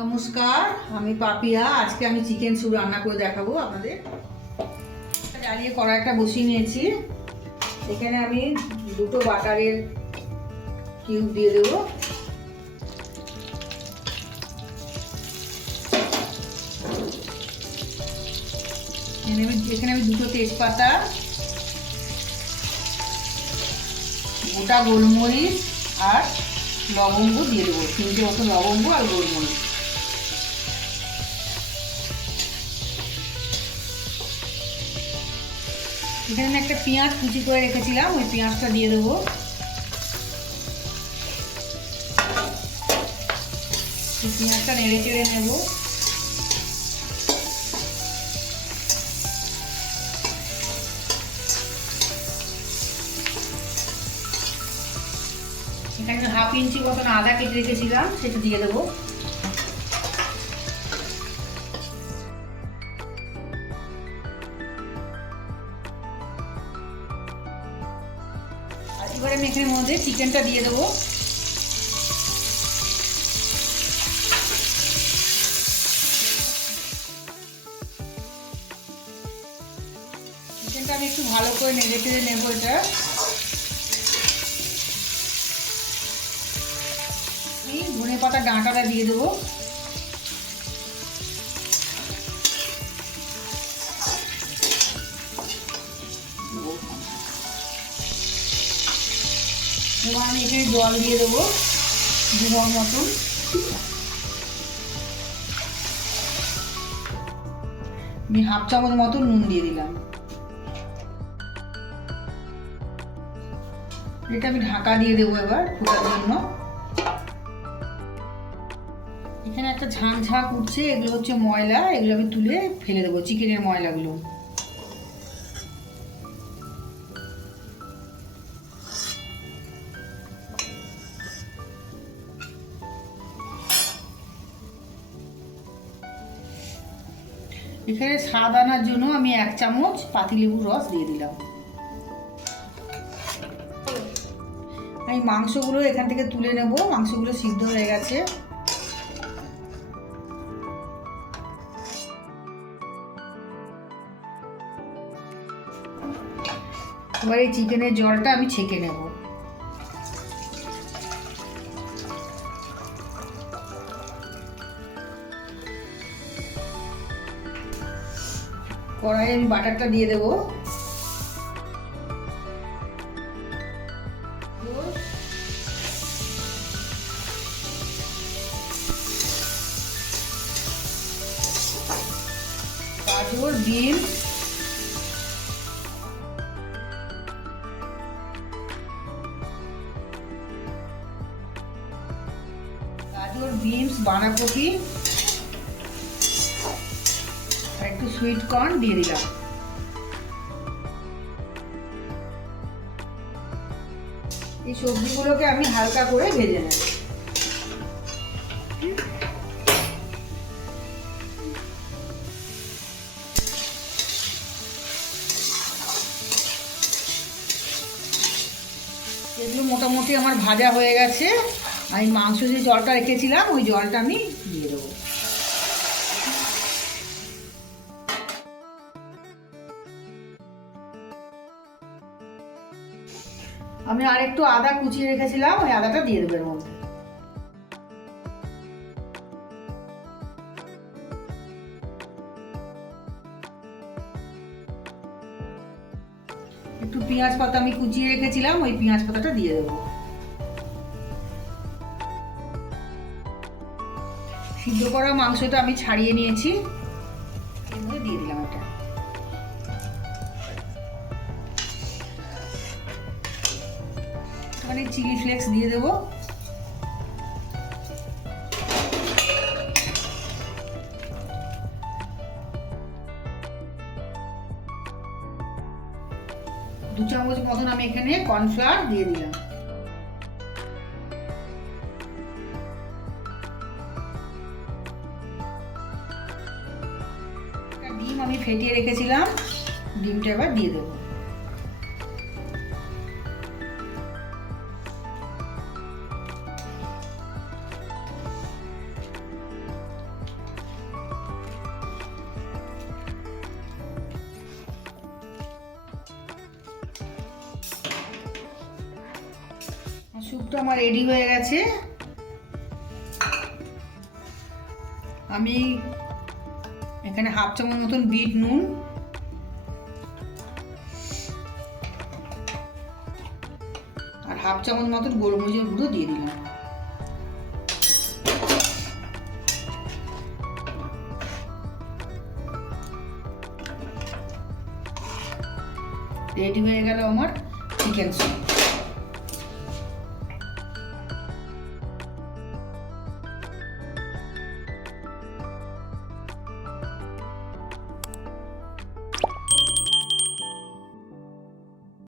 নমস্কার, আমি পাপিয়া। আজকে আমি চিকেন স্যুপ রান্না করে দেখাবো আপনাদের। জ্বালিয়ে কড়াইটা বসিয়ে নিয়েছি। এখানে আমি দুটো বাটারের কিউব দিয়ে দেবো। এখানে আমি দুটো তেজপাতা, গোটা গোলমরিচ আর লবঙ্গ দিয়ে দেবো। তিনটে মতো লবঙ্গ আর গোলমরিচ। এখানে একটা পেঁয়াজ কুচি করে রেখেছিলাম, ওই পেঁয়াজটা দিয়ে দেবো। পেঁয়াজটা নেড়ে চেড়ে নেব। এখানে হাফ ইঞ্চি মতন আদা কেটে রেখেছিলাম, সেটা দিয়ে দেবো। এবারে আমি এখানের মধ্যে চিকেনটা দিয়ে দেবো। চিকেনটা আমি একটু ভালো করে নেড়ে চেড়ে নেব এটা। ধনে পাতা ডাঁটাটা দিয়ে দেবো। এবার আমি এখানে জল দিয়ে দেবো দুবার মতন। আমি হাফ চামচ মতো নুন দিয়ে দিলাম। এটা আমি ঢাকা দিয়ে দেবো এবার ফোটার জন্য। এখানে একটা ঝাঁক ঝাঁক উঠছে, এগুলো হচ্ছে ময়লা, এগুলো আমি তুলে ফেলে দেবো চিকেনের ময়লাগুলো। এখানে স্বাদ আনার জন্য আমি এক চামচ পাতিলেবুর রস দিয়ে দিলাম। আমি মাংসগুলো এখান থেকে তুলে নেব, মাংসগুলো সিদ্ধ হয়ে গেছে। এবার এই চিকেনের জলটা আমি ছেঁকে নেব। কড়াইয়ে আমি বাটারটা দিয়ে দেবো। গাজর বিনস গাজর বিনস বাঁধাকপি। একটু সুইট কর্ন দিয়ে দিলাম। এই সবজিগুলোকে আমি হালকা করে ভেজে নেব। এগুলো মোটামুটি আমার ভাজা হয়ে গেছে। আমি মাংস যে জলটা রেখেছিলাম, ওই জলটা আমি দিয়ে দেবো। আমি আর একটু আদা কুচিয়ে রেখেছিলাম, ওই আদাটা দিয়ে দেবো এর মধ্যে। একটু পেঁয়াজ পাতা আমি কুচিয়ে রেখেছিলাম, ওই পেঁয়াজ পাতাটা দিয়ে দেবো। সিদ্ধ করা মাংসটা আমি ছাড়িয়ে নিয়েছি। মানে চিলি ফ্লেক্স দিয়ে দেবো। দু চামচ মতন আমি এখানে কর্নফ্লাওয়ার দিয়ে দিলাম। ডিম আমি ফেটিয়ে রেখেছিলাম, ডিমটা এবার দিয়ে দেবো। স্যুপটা আমার রেডি হয়ে গেছে। আমি এখানে হাফ চামচ মতন বিট নুন। আর হাফ চামচ মতন গোলমরিচের গুঁড়ো দিয়ে দিলাম। রেডি হয়ে গেল আমার চিকেন স্যুপ